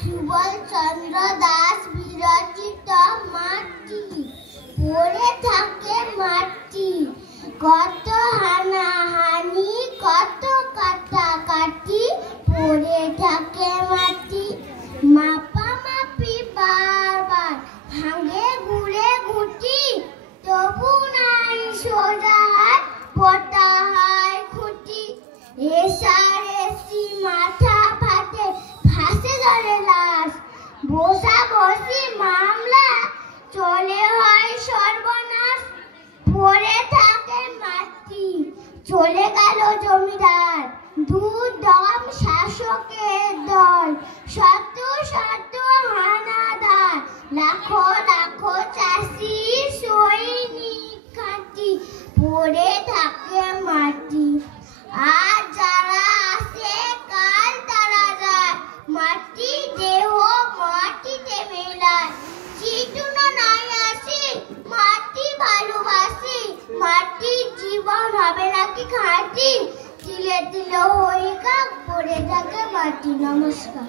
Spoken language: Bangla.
সুবল চন্দ্র দাস বিরচিত মাটি পড়ে থাকে মাটি, কত হানাহানি কত কাটাকাটি পড়ে থাকে মাটি। মাপামাপি বারবার ভাঙে গুড়ে গুটি, তবু নাই সোজা হাত পোতা হয় খুঁটি। রেষারেষি মাথা ফাটে ভাসে জলে লাশ, বসাবসি মামলা চলে হয় সর্বনাশ। পড়ে থাকে মাটি চলে গেল জমিদার, দুদম শাসকের দল, শত শত হানাদার, লাখো লাখো চাষি সৈনিক খাঁটি পড়ে থাকে মাটি। আর যারা আসে কাল তারা যায়, মাটি দেহ মাটিতে মেলায়। চিটুনো নাই আসি মাটি ভালোবাসি, মাটির জীবন হবে নাকি খাঁটি, তিলে তিলে হয়ে পড়ে থাকে মাটি। নমস্কার।